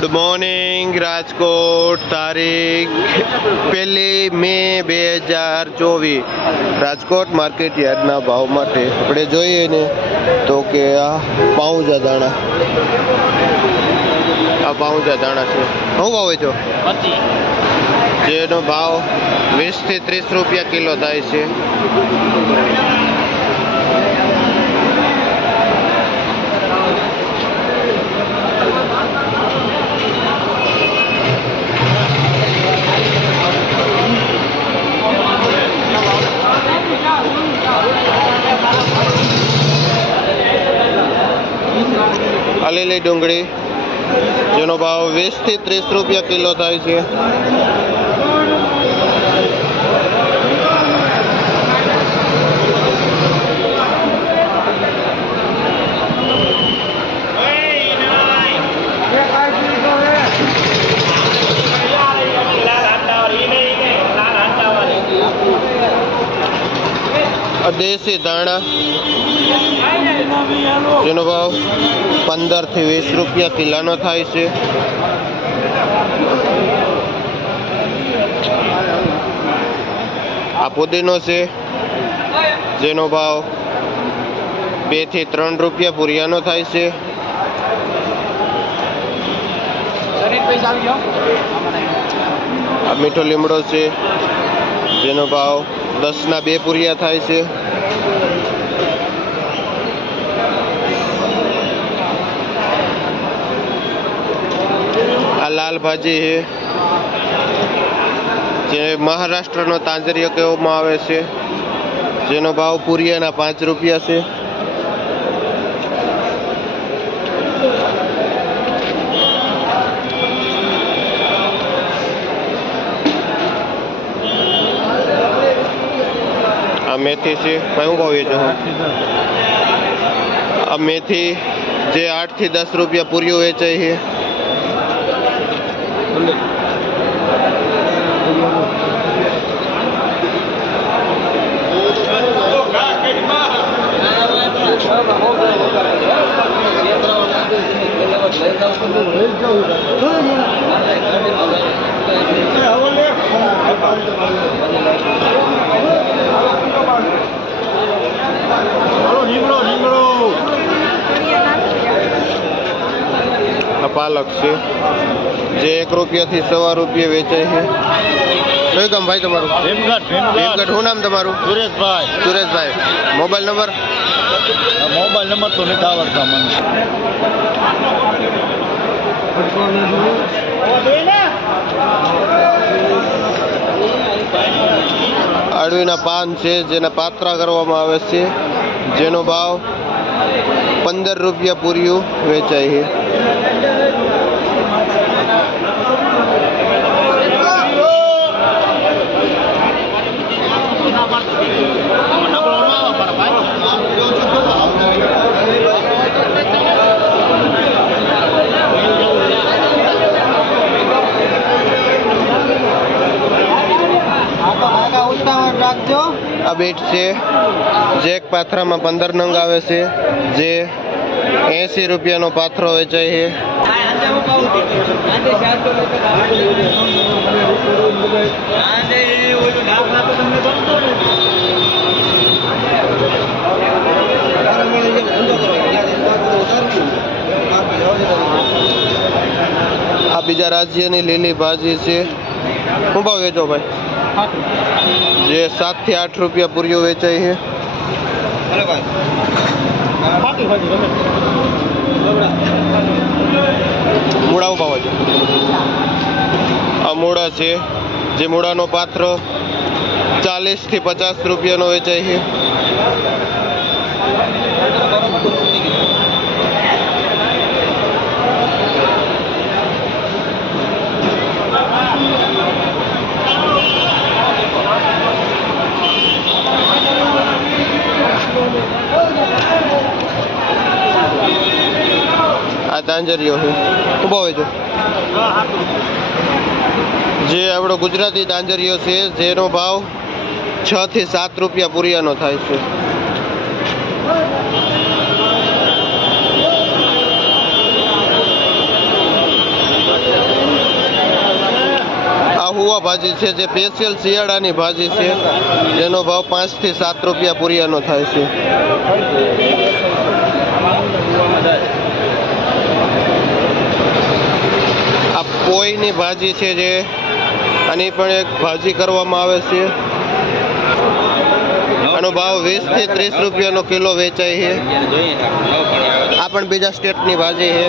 Good morning Rajkot तारीख 1 મે 2024 Rajkot market यार्डना भाव माटे આપણે જોઈએ ને તો કે આ પાઉંજા દાણા છે શું ભાવ વેચો 25 જેનો ભાવ 20 થી 30 રૂપિયા કિલો થાય છે આલેલી ડુંગળી જેનો ભાવ 20 થી 30 રૂપિયા કિલો થાય છે દેશી ધાણા જેનો ભાવ 15 થી 20 રૂપિયા કિલોનો થાય છે આ પુદીનો છે જેનો ભાવ 2 થી 3 રૂપિયા પૂરિયાનો થાય છે આ મીઠો લીમડો છે જેનો ભાવ 10 ના 2 પૂરિયા થાય છે આ લાલ ભાજી છે જે મહારાષ્ટ્રનો તાંજરિયો કહેવામાં આવે છે જેનો ભાવ પૂરિયાના 5 રૂપિયા છે આ મેથી છે કયું ભાવ વેચો આ મેથી જે 8 થી 10 રૂપિયા પૂરીઓ વેચાય છે પાલક છે જે 1 રૂપિયાથી 1.25 રૂપિયા વેચાય છે કયું કામ ભાઈ તમારું ભીમગઢ શું નામ તમારું સુરેશભાઈ મોબાઈલ નંબર તો નથી આવડતા મને અળવીના પાન છે જેના પાત્રા કરવામાં આવે છે જેનો ભાવ 15 રૂપિયા પૂરીયું વેચાય છે આ બીટ છે જે એક પાથરામાં 15 નંગ આવે છે જે 80 રૂપિયાનો પાથરો વેચાય છે આ બીજા રાજ્યની લીલી ભાજી છે શું ભાવ વેચો ભાઈ જે 7 થી 8 રૂપિયા પૂરીઓ વેચાય છે મૂળા ભાવ છે આ મૂળા છે જે મૂળાનો પાથરો 40 થી 50 રૂપિયાનો વેચાય છે આ તાંજરિયો છે શું ભાવ વેચો જે આપણો ગુજરાતી તાંજરિયો છે જેનો ભાવ 6 થી 7 રૂપિયા પૂરિયાનો થાય છે પુવા ભાજી છે, જે સ્પેશિયલ શિયાળાની ભાજી છે, જેનો ભાવ 5 થી 7 રૂપિયા પૂરિયાનો થાય છે. આ પોઈની ભાજી છે, જે આની પણ એક ભાજી કરવામાં આવે છે. આનો ભાવ 20 થી 30 રૂપિયાનો કિલો વેચાય છે. આ પણ બીજા સ્ટેટની ભાજી છે.